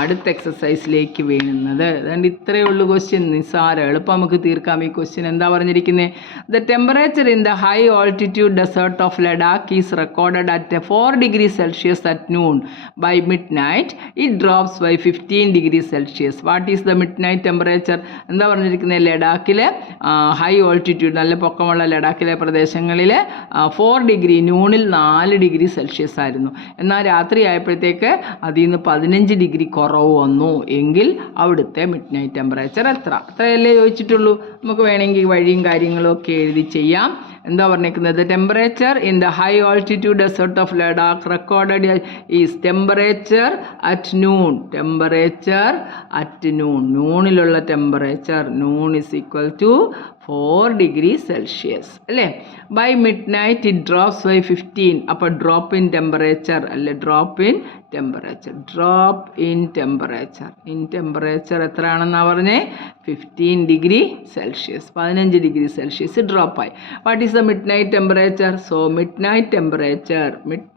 അടുത്ത എക്സസൈസിലേക്ക് വീഴുന്നത്. അതുകൊണ്ട് ഇത്രയേ ഉള്ളൂ ക്വസ്റ്റ്യൻ. നിസ്സാരം, എളുപ്പം നമുക്ക് തീർക്കാം ഈ ക്വസ്റ്റ്യൻ. എന്താ പറഞ്ഞിരിക്കുന്നത്? The temperature in the high altitude desert of Ladakh is recorded at 4 degrees Celsius at noon. By midnight, it drops by 15 degrees Celsius. What is the midnight temperature? എന്താ പറഞ്ഞിരിക്കുന്നത്? ലഡാക്കിലെ ഹൈ ഓൾട്ടിറ്റ്യൂഡ്, നല്ല പൊക്കമുള്ള ലഡാക്കിലെ പ്രദേശങ്ങളിൽ 4 degree, നൂണിൽ 4 degree Celsius ആയിരുന്നു. എന്നാൽ രാത്രി ആയപ്പോഴത്തേക്ക് അതിൽ നിന്ന് 15 ഡിഗ്രി കുറവ് വന്നു. എങ്കിൽ അവിടുത്തെ മിഡ് നൈറ്റ് ടെമ്പറേച്ചർ എത്ര? അത്രയല്ലേ ചോദിച്ചിട്ടുള്ളൂ. നമുക്ക് വേണമെങ്കിൽ വഴിയും കാര്യങ്ങളും ഒക്കെ എഴുതി ചെയ്യാം. എന്താ പറഞ്ഞിരിക്കുന്നത്? Temperature in the high altitude desert of Ladakh recorded is temperature at noon. Temperature at noon, നൂണിലുള്ള temperature, noon is equal to 4 degree Celsius അല്ലേ. By midnight it drops by 15. അപ്പോൾ ഡ്രോപ്പ് ഇൻ ടെമ്പറേച്ചർ അല്ലേ, drop in temperature, drop in temperature. In temperature എത്രയാണെന്നാണ് പറഞ്ഞേ? 15 degree Celsius, 15 degree Celsius ഡ്രോപ്പായി. What is the midnight temperature? So midnight temperature, mid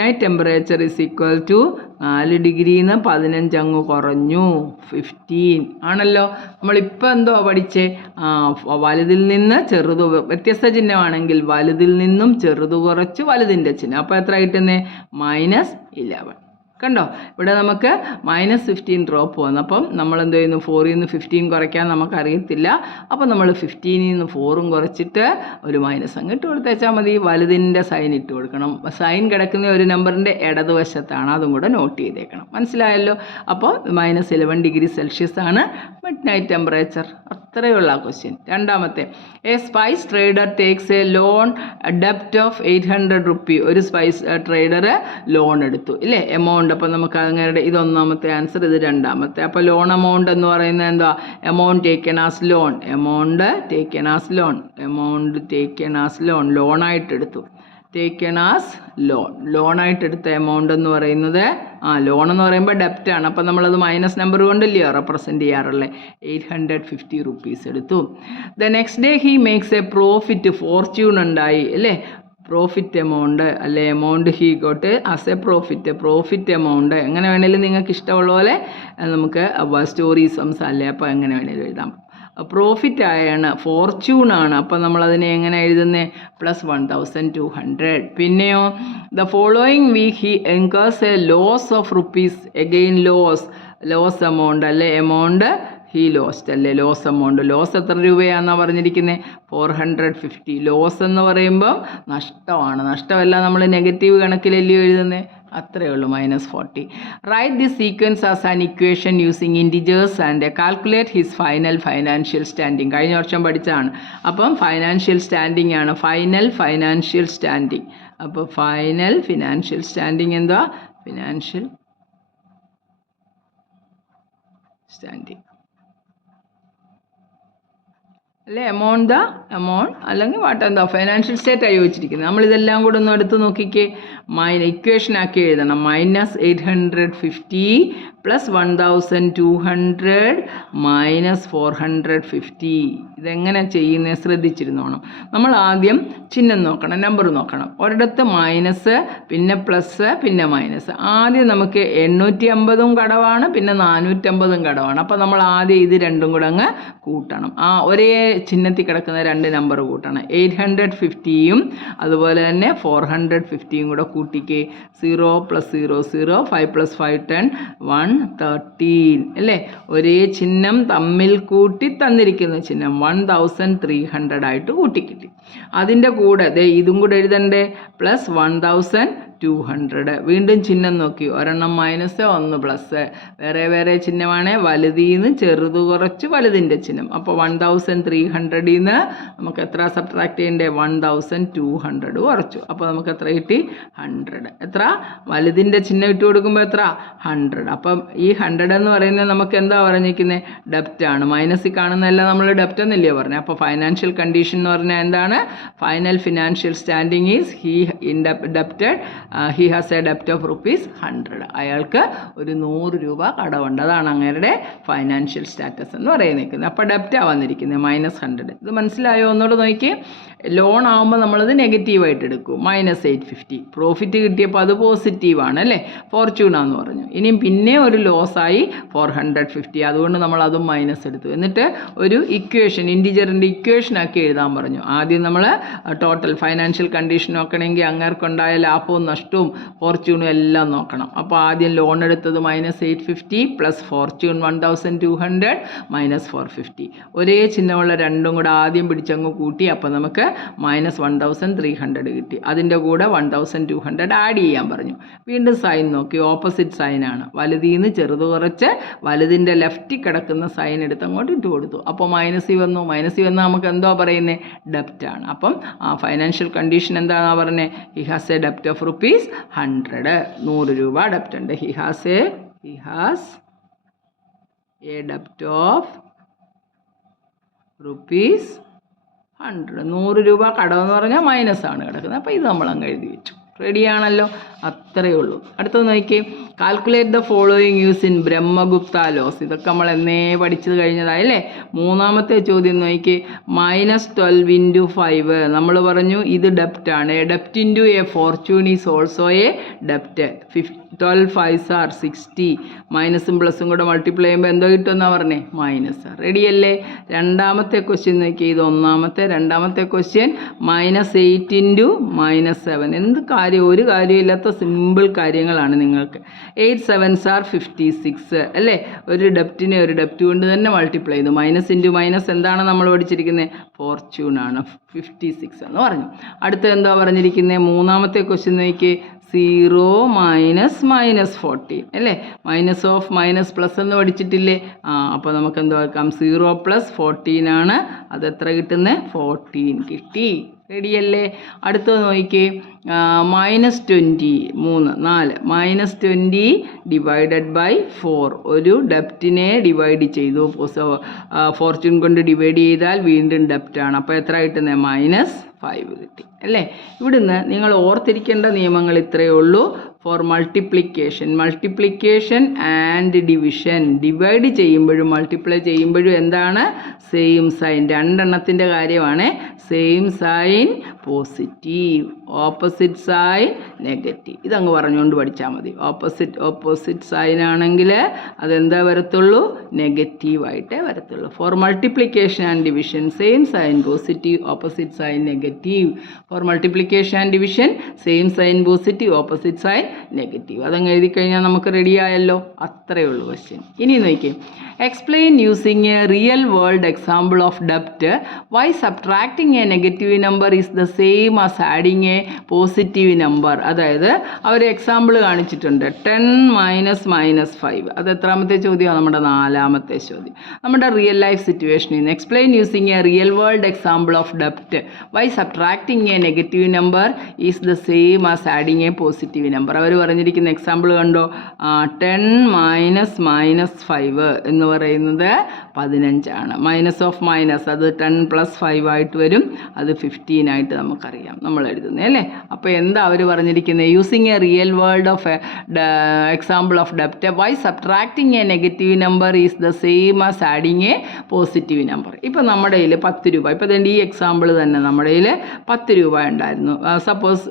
night temperature is equal to 4 ഡിഗ്രിന്ന് 15 അങ്ങ് കുറഞ്ഞു 15 ആണല്ലോ. നമ്മളിപ്പോൾ എന്തോ പഠിച്ചേ? വലുതിൽ നിന്ന് ചെറുത്, വ്യത്യസ്ത ചിഹ്നമാണെങ്കിൽ വലുതിൽ നിന്നും ചെറുത് കുറച്ച് വലുതിൻ്റെ ചിഹ്നം. അപ്പോൾ എത്ര കിട്ടുന്നത്? -11. കണ്ടോ, ഇവിടെ നമുക്ക് -15 ഡ്രോപ്പ് വന്നു. അപ്പം നമ്മൾ എന്ത് ചെയ്യുന്നു? 4ൽ നിന്ന് 15 കുറയ്ക്കാൻ നമുക്കറിയത്തില്ല. അപ്പോൾ നമ്മൾ 15ൽ നിന്ന് 4ഉം കുറച്ചിട്ട് ഒരു മൈനസ് അങ്ങ് ഇട്ട് കൊടുത്തേച്ചാൽ മതി. വലുതിൻ്റെ സൈൻ ഇട്ട് കൊടുക്കണം. സൈൻ കിടക്കുന്ന ഒരു നമ്പറിൻ്റെ ഇടതുവശത്താണ്, അതും കൂടെ നോട്ട് ചെയ്തേക്കണം. മനസ്സിലായല്ലോ. അപ്പോൾ -11 ഡിഗ്രി സെൽഷ്യസ് ആണ് മിഡ് നൈറ്റ് ടെമ്പറേച്ചർ. അത്രയുള്ള ക്വസ്റ്റ്യൻ. രണ്ടാമത്തെ, a spice trader takes a loan ഡെപ്റ്റ് ഓഫ് 800 റുപ്പി. ഒരു സ്പൈസ് ട്രേഡർ ലോൺ എടുത്തു ഇല്ലേ, എമൗണ്ട്. അപ്പോൾ നമുക്ക് അങ്ങനെ ഇത് ഒന്നാമത്തെ ആൻസർ, ഇത് രണ്ടാമത്തെ. അപ്പോൾ ലോൺ എമൗണ്ട് എന്ന് പറയുന്നത് എന്താ? Amount taken as loan, amount taken as loan, amount taken as loan, ലോണായിട്ട് എടുത്തു. ടേക്കൺ ആസ് ലോൺ, ലോണായിട്ട് എടുത്ത എമൗണ്ട് എന്ന് പറയുന്നത്, ലോൺ എന്ന് പറയുമ്പോൾ ഡെപ്റ്റ് ആണ്. അപ്പോൾ നമ്മളത് മൈനസ് നമ്പർ കൊണ്ടല്ലേ റെപ്രസെൻറ്റ് ചെയ്യാറുള്ളത്. 850 റുപ്പീസ് എടുത്തു. The next day he makes A profit, Fortune ഉണ്ടായി അല്ലേ. പ്രോഫിറ്റ് എമൗണ്ട് അല്ലെ, amount he got as A profit amount. എങ്ങനെ വേണേലും നിങ്ങൾക്ക് ഇഷ്ടമുള്ള പോലെ നമുക്ക് സ്റ്റോറീസംസ് അല്ലേ, അപ്പോൾ എങ്ങനെ വേണേലും എഴുതാം. പ്രോഫിറ്റ് ആയാണ്, ഫോർച്യൂൺ ആണ്. അപ്പോൾ നമ്മളതിനെ എങ്ങനെ എഴുതുന്നത്? +1200. പിന്നെയോ, the following week he incurs a loss of rupees. Again loss amount അല്ലേ, എമൗണ്ട് ഹി ലോസ്റ്റ് അല്ലേ, ലോസ് എമൗണ്ട്. ലോസ് എത്ര രൂപയാണെന്നാണ് പറഞ്ഞിരിക്കുന്നത്? 450. ലോസ് എന്ന് പറയുമ്പോൾ നഷ്ടമാണ്. നഷ്ടമല്ല നമ്മൾ നെഗറ്റീവ് കണക്കിലല്ലയോ എഴുതുന്നത്. അത്രയേ ഉള്ളൂ, -40. Write the sequence as an equation using integers and calculate his final financial standing. കഴിഞ്ഞ വർഷം പഠിച്ചതാണ്. അപ്പം ഫൈനാൻഷ്യൽ സ്റ്റാൻഡിങ് ആണ്, ഫൈനൽ ഫൈനാൻഷ്യൽ സ്റ്റാൻഡിങ്. അപ്പോൾ ഫൈനൽ ഫിനാൻഷ്യൽ സ്റ്റാൻഡിങ് എന്താ? ഫിനാൻഷ്യൽ സ്റ്റാൻഡിങ് അല്ലേ, എമൗണ്ട് അല്ലെങ്കിൽ വാട്ട് എന്താ ഫൈനാൻഷ്യൽ സ്റ്റേറ്റ് ആയി ചോദിച്ചിരിക്കുന്നത്. നമ്മളിതെല്ലാം കൂടെ ഒന്ന് എടുത്ത് നോക്കിക്കേ, ഇക്വേഷൻ ആക്കി എഴുതണം. -850 + 1200 -450. ഇതെങ്ങനെ ചെയ്യുന്നത് ശ്രദ്ധിച്ചിരുന്നോണം. നമ്മൾ ആദ്യം ചിഹ്നം നോക്കണം, നമ്പർ നോക്കണം. ഒരിടത്ത് മൈനസ്, പിന്നെ പ്ലസ്, പിന്നെ മൈനസ്. ആദ്യം നമുക്ക് 850 കടവാണ്, പിന്നെ 450 കടവാണ്. അപ്പോൾ നമ്മൾ ആദ്യം ഇത് രണ്ടും കൂടെ അങ്ങ് കൂട്ടണം. ഒരേ ചിഹ്നത്തിൽ കിടക്കുന്ന രണ്ട് നമ്പർ കൂട്ടണം. 850യും അതുപോലെ തന്നെ 450യും കൂടെ കൂട്ടിക്ക്. 0 + 0 0, 5 + 5 10, 113 അല്ലേ. ഒരേ ചിഹ്നം തമ്മിൽ കൂട്ടി തന്നിരിക്കുന്ന ചിഹ്നം 1300 ആയിട്ട് കൂട്ടിക്കിട്ടി. അതിൻ്റെ കൂടെ ഇതും കൂടെ എഴുതണ്ടേ, +1000 200. വീണ്ടും ചിഹ്നം നോക്കി, ഒരെണ്ണം മൈനസ്, ഒന്ന് പ്ലസ്, വേറെ വേറെ ചിഹ്നമാണ്. വലുതിൽ നിന്ന് ചെറുത് കുറച്ച് വലുതിൻ്റെ ചിഹ്നം. അപ്പോൾ 1300 നിന്ന് നമുക്ക് എത്ര സബ്ട്രാക്ട് ചെയ്യണ്ടേ? 1200 കുറച്ചു. അപ്പോൾ നമുക്ക് എത്ര കിട്ടി? 100. എത്ര? വലുതിൻ്റെ ചിഹ്നം ഇട്ട് കൊടുക്കുമ്പോൾ എത്ര? 100. അപ്പം ഈ 100 എന്ന് പറയുന്നത് നമുക്ക് എന്താ പറഞ്ഞിരിക്കുന്നത്? ഡെപ്റ്റാണ്. മൈനസിൽ കാണുന്നതെല്ലാം നമ്മൾ ഡെപ്റ്റ് എന്നല്ലേ പറഞ്ഞത്. അപ്പോൾ ഫൈനാൻഷ്യൽ കണ്ടീഷൻ എന്ന് പറഞ്ഞാൽ എന്താണ്? Final financial standing is debited, he has a ഡെപ്റ്റ് ഓഫ് ₹100. അയാൾക്ക് ഒരു 100 രൂപ കടമുണ്ട്. അതാണ് അങ്ങേരുടെ ഫൈനാൻഷ്യൽ സ്റ്റാറ്റസ് എന്ന് പറയുന്നത്. അപ്പോൾ ഡെപ്റ്റാണ് വന്നിരിക്കുന്നത് -100. ഇത് മനസ്സിലായോ? ഒന്നുകൂടെ നോക്കി. ലോൺ ആകുമ്പോൾ നമ്മളത് നെഗറ്റീവായിട്ട് എടുക്കും, -850. പ്രോഫിറ്റ് കിട്ടിയപ്പോൾ അത് പോസിറ്റീവാണ് അല്ലേ, ഫോർച്യൂണാന്ന് പറഞ്ഞു. ഇനിയും പിന്നെ ഒരു ലോസായി 450, അതുകൊണ്ട് നമ്മൾ അതും മൈനസ് എടുത്തു. എന്നിട്ട് ഒരു ഇക്വേഷൻ, ഇൻറ്റിജറിൻ്റെ ഇക്വേഷനാക്കി എഴുതാൻ പറഞ്ഞു. ആദ്യം നമ്മൾ ടോട്ടൽ ഫൈനാൻഷ്യൽ കണ്ടീഷൻ നോക്കണമെങ്കിൽ അങ്ങേർക്കുണ്ടായ ലാഭവും നഷ്ടവും ഫോർച്യൂണും എല്ലാം നോക്കണം. അപ്പോൾ ആദ്യം ലോൺ എടുത്തത് -850 പ്ലസ് ഫോർച്യൂൺ 1200 -450. ഒരേ ചിഹ്നമുള്ള രണ്ടും കൂടെ ആദ്യം പിടിച്ചങ്ങ് കൂട്ടി. അപ്പോൾ നമുക്ക് -1300 കിട്ടി. അതിൻ്റെ കൂടെ 1200 ആഡ് ചെയ്യാൻ പറഞ്ഞു. വീണ്ടും സൈൻ നോക്കി, ഓപ്പോസിറ്റ് സൈനാണ്. വലുതിൽ നിന്ന് ചെറുത് കുറച്ച് വലുതിൻ്റെ ലെഫ്റ്റിൽ കിടക്കുന്ന സൈൻ എടുത്ത് അങ്ങോട്ട് ഇട്ട് കൊടുത്തു. അപ്പോൾ മൈനസിൽ വന്നു. മൈനസിൽ വന്നാൽ നമുക്ക് എന്തോ പറയുന്നത്? ഡെപ്റ്റാണ്. അപ്പം ഫൈനാൻഷ്യൽ കണ്ടീഷൻ എന്താണെന്നാ പറഞ്ഞത്? ഹി ഹാസ് എ ഡെപ്റ്റ് ഓഫ് ₹100. 100 രൂപ ഡെപ്റ്റ് ഉണ്ട്. ഹി ഹാസ് എ ഡെപ്റ്റ് ഓഫ് ₹100. 100 രൂപ കടമെന്ന് പറഞ്ഞാൽ മൈനസാണ് കിടക്കുന്നത്. അപ്പോൾ ഇത് നമ്മൾ അങ്ങ് എഴുതി വെച്ചു. റെഡിയാണല്ലോ, അത്രയേ ഉള്ളൂ. അടുത്തത് നോക്കി, calculate the following use in Brahmagupta laws. ഇതൊക്കെ നമ്മൾ എന്നേ പഠിച്ചത് കഴിഞ്ഞതായല്ലേ. മൂന്നാമത്തെ ചോദ്യം നോക്കി, -12 × 5. നമ്മൾ പറഞ്ഞു ഇത് ഡെപ്റ്റാണ്. ഡെപ്റ്റ് into A Fortune is also A ഡെപ്റ്റ്. 12 5s are 60. മൈനസും പ്ലസും കൂടെ മൾട്ടിപ്ലൈ ചെയ്യുമ്പോൾ എന്തോ കിട്ടുമെന്നാണ് പറഞ്ഞേ? മൈനസ്. റെഡിയല്ലേ? രണ്ടാമത്തെ ക്വസ്റ്റ്യൻ നോക്കി, ഇത് ഒന്നാമത്തെ. രണ്ടാമത്തെ ക്വസ്റ്റ്യൻ -8 × -7. എന്ത് കാര്യം? ഒരു കാര്യമില്ലാത്ത സിമ്പിൾ കാര്യങ്ങളാണ് നിങ്ങൾക്ക്. 8 7s are 56 അല്ലേ. ഒരു ഡെപ്റ്റിനെ ഒരു ഡെപ്റ്റ് കൊണ്ട് തന്നെ മൾട്ടിപ്ലൈ ചെയ്തു. മൈനസ് ഇൻറ്റു മൈനസ് എന്താണ് നമ്മൾ പഠിച്ചിരിക്കുന്നത്? ഫോർച്യൂണാണ്. 56 എന്ന് പറഞ്ഞു. അടുത്ത എന്താ പറഞ്ഞിരിക്കുന്നത്? മൂന്നാമത്തെ ക്വസ്റ്റ്യൻ നോക്കി, 0 -14 അല്ലേ. മൈനസ് ഓഫ് മൈനസ് പ്ലസ് എന്ന് പഠിച്ചിട്ടില്ലേ? അപ്പോൾ നമുക്ക് എന്താ വെക്കാം? 0 + 14 ആണ്. അതെത്ര കിട്ടുന്നത്? 14 കിട്ടി. റെഡിയല്ലേ? അടുത്തത് നോക്കി, -20 4 -20 ഡിവൈഡഡ് ബൈ 4. ഒരു ഡെപ്റ്റിനെ ഡിവൈഡ് ചെയ്തു. ഫോർച്യൂൺ കൊണ്ട് ഡിവൈഡ് ചെയ്താൽ വീണ്ടും ഡെപ്റ്റാണ്. അപ്പോൾ എത്ര കിട്ടുന്നത്? -5 കിട്ടി അല്ലേ. ഇവിടുന്ന് നിങ്ങൾ ഓർത്തിരിക്കേണ്ട നിയമങ്ങൾ ഇത്രയേ ഉള്ളൂ. For multiplication and division. Divide ചെയ്യുമ്പോഴും മൾട്ടിപ്ലൈ ചെയ്യുമ്പോഴും എന്താണ്? Same sign. രണ്ടെണ്ണത്തിൻ്റെ കാര്യമാണ്. Same sign positive, opposite sign negative. ഇതങ്ങ് പറഞ്ഞുകൊണ്ട് പഠിച്ചാൽ മതി. ഓപ്പോസിറ്റ് സൈൻ ആണെങ്കിൽ അതെന്താ വരത്തുള്ളൂ? നെഗറ്റീവായിട്ടേ വരത്തുള്ളൂ. For multiplication and division same sign positive, opposite sign negative. For multiplication and division same sign positive, opposite sign negative. അതങ്ങ് എഴുതി കഴിഞ്ഞാൽ നമുക്ക് റെഡി ആയല്ലോ. അത്രയേ ഉള്ളൂ ക്വസ്റ്റ്യൻ. ഇനി നോക്കിയേ, explain using a real world example of ഡെപ്റ്റ് why subtracting a negative number is the same as adding a positive number. അതായത് അവർ എക്സാമ്പിൾ കാണിച്ചിട്ടുണ്ട്. 10 - -5. അത് എത്രാമത്തെ ചോദ്യമാണ്? നമ്മുടെ നാലാമത്തെ ചോദ്യം. നമ്മുടെ റിയൽ ലൈഫ് സിറ്റുവേഷനിൽ നിന്ന് explain using a real world example of ഡെപ്റ്റ് why subtracting a negative number is the same as adding a positive number. അവർ പറഞ്ഞിരിക്കുന്ന എക്സാമ്പിൾ കണ്ടോ? 10 - -5 എന്ന് പറയുന്നത് 15 ആണ്. മൈനസ് ഓഫ് മൈനസ് അത് 10 + 5 ആയിട്ട് വരും. അത് 15 ആയിട്ട് നമുക്കറിയാം നമ്മൾ എഴുതുന്നത് അല്ലേ. അപ്പോൾ എന്താ അവർ പറഞ്ഞിരിക്കുന്നത്? Using a real world of example of ഡെപ്റ്റ് why subtracting a negative number is the same as adding a positive number. ഇപ്പോൾ നമ്മുടെ കയ്യിൽ 10 രൂപ, ഇപ്പോൾ ഈ എക്സാമ്പിൾ തന്നെ നമ്മുടെ കയ്യിൽ 10 രൂപ ഉണ്ടായിരുന്നു. സപ്പോസ്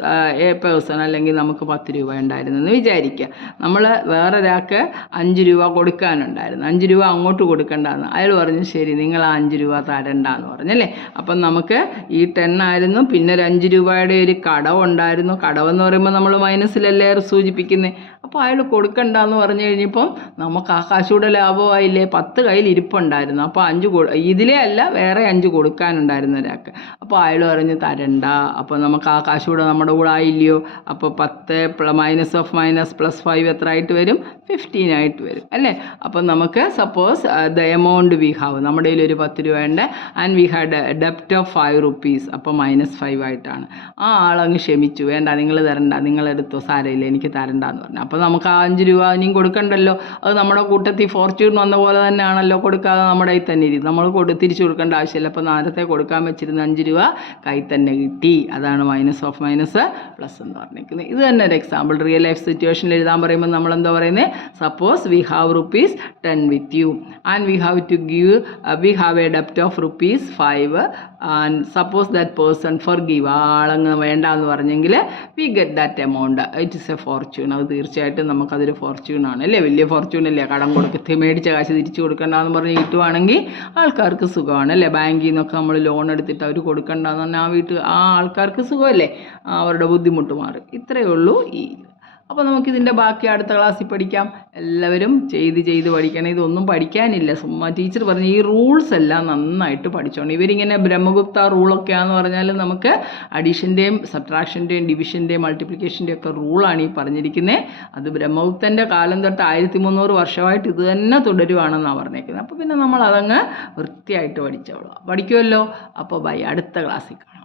എ പേഴ്സൺ അല്ലെങ്കിൽ നമുക്ക് 10 രൂപ ഉണ്ടായിരുന്നു എന്ന് വിചാരിക്കുക. നമ്മൾ വേറൊരാൾക്ക് 5 രൂപ കൊടുക്കാനുണ്ടായിരുന്നു. 5 രൂപ അങ്ങോട്ട് കൊടുക്കേണ്ടതെന്ന് അയാൾ പറഞ്ഞു. ശരി, നിങ്ങൾ ആ 5 രൂപ തരണ്ടെന്ന് പറഞ്ഞല്ലേ. അപ്പം നമുക്ക് ഈ 10 ആയിരുന്നു. പിന്നെ ഒരു 5 രൂപയുടെ ഒരു കടവുണ്ടായിരുന്നു. കടവെന്ന് പറയുമ്പോൾ നമ്മൾ മൈനസിലല്ലേ സൂചിപ്പിക്കുന്നത്. അപ്പോൾ അയാൾ കൊടുക്കണ്ടെന്ന് പറഞ്ഞു കഴിഞ്ഞപ്പം നമുക്ക് ആ കാശൂടെ ലാഭമായില്ലേ. 10 കയ്യിൽ ഇരിപ്പുണ്ടായിരുന്നു. അപ്പോൾ 5 ഇതിലേ അല്ല വേറെ 5 കൊടുക്കാനുണ്ടായിരുന്നു ഒരാൾക്ക്. അപ്പോൾ അയാൾ പറഞ്ഞ് തരണ്ട. അപ്പോൾ നമുക്ക് ആ കാശൂടെ നമ്മുടെ കൂടെ ആയില്ലയോ. അപ്പോൾ 10 മൈനസ് ഓഫ് മൈനസ് പ്ലസ് 5 എത്ര ആയിട്ട് വരും? 15 ആയിട്ട് വരും അല്ലേ. അപ്പം നമുക്ക് suppose the amount we have, നമ്മുടെ കയ്യിൽ ഒരു 10 രൂപയുണ്ട് ആൻഡ് വി ഹാഡ് ഡെപ്റ്റ് ഓഫ് 5 റുപ്പീസ്. അപ്പോൾ -5 ആയിട്ടാണ്. ആ ആളങ്ങ് ക്ഷമിച്ചു, വേണ്ട നിങ്ങൾ തരണ്ട, നിങ്ങളെടുത്തോ, സാരമില്ല എനിക്ക് തരണ്ടെന്ന് പറഞ്ഞു. അപ്പോൾ നമുക്ക് ആ 5 രൂപ ഇനിയും കൊടുക്കണ്ടല്ലോ. അത് നമ്മുടെ കൂട്ടത്തിൽ ഫോർച്യൂൺ വന്ന പോലെ തന്നെയാണല്ലോ, കൊടുക്കാതെ നമ്മുടെ കയ്യിൽ തന്നെ ഇരിക്കും. നമ്മൾ തിരിച്ചു കൊടുക്കേണ്ട ആവശ്യമില്ല. അപ്പോൾ നേരത്തെ കൊടുക്കാൻ വെച്ചിരുന്ന 5 രൂപ കയ്യിൽ തന്നെ കിട്ടി. അതാണ് മൈനസ് ഓഫ് മൈനസ് പ്ലസ് എന്ന് പറഞ്ഞിരിക്കുന്നത്. ഇത് തന്നെ ഒരു എക്സാമ്പിൾ. റിയൽ ലൈഫ് സിറ്റുവേഷനിൽ എഴുതാൻ പറയുമ്പോൾ നമ്മൾ എന്താ പറയുന്നത്? Suppose we have ₹10 with you and we have to give we have a ഡെപ്റ്റ് of ₹5 and suppose that person for give, ആളങ്ങ് വേണ്ട എന്ന് പറഞ്ഞെങ്കിൽ we get that amount. It is a fortune. അത് തീർച്ചയായിട്ടും നമുക്കതൊരു ഫോർച്യൂണാണ് അല്ലേ. വലിയ ഫോർച്യൂണല്ലേ. കടം മേടിച്ച കാശ് തിരിച്ചു കൊടുക്കണ്ടെന്ന് പറഞ്ഞ് കിട്ടുവാണെങ്കിൽ ആൾക്കാർക്ക് സുഖമാണ് അല്ലേ. ബാങ്കിൽ നിന്നൊക്കെ നമ്മൾ ലോൺ എടുത്തിട്ട് അവർ കൊടുക്കണ്ടെന്ന് പറഞ്ഞാൽ ആ ആൾക്കാർക്ക് സുഖമല്ലേ, അവരുടെ ബുദ്ധിമുട്ട് മാറും. ഇത്രയേ ഉള്ളൂ ഈ. അപ്പോൾ നമുക്കിതിൻ്റെ ബാക്കി അടുത്ത ക്ലാസ്സിൽ പഠിക്കാം. എല്ലാവരും ചെയ്ത് പഠിക്കണം. ഇതൊന്നും പഠിക്കാനില്ല, സുമ്മാ ടീച്ചർ പറഞ്ഞ് ഈ റൂൾസ് എല്ലാം നന്നായിട്ട് പഠിച്ചോണം. ഇവരിങ്ങനെ ബ്രഹ്മഗുപ്ത റൂളൊക്കെയാണെന്ന് പറഞ്ഞാൽ നമുക്ക് അഡീഷൻ്റെയും സബ്ട്രാക്ഷൻ്റെയും ഡിവിഷൻ്റെയും മൾട്ടിപ്ലിക്കേഷൻ്റെയും ഒക്കെ റൂളാണ് ഈ പറഞ്ഞിരിക്കുന്നത്. അത് ബ്രഹ്മഗുപ്തൻ്റെ കാലം തൊട്ട് 1300 വർഷമായിട്ട് ഇത് തന്നെ തുടരുവാണെന്നാണ് പറഞ്ഞേക്കുന്നത്. അപ്പോൾ പിന്നെ നമ്മൾ അതങ്ങ് വൃത്തിയായിട്ട് പഠിച്ചോളാം. പഠിക്കുമല്ലോ. അപ്പോൾ ബൈ, അടുത്ത ക്ലാസ്സിൽ കാണാം.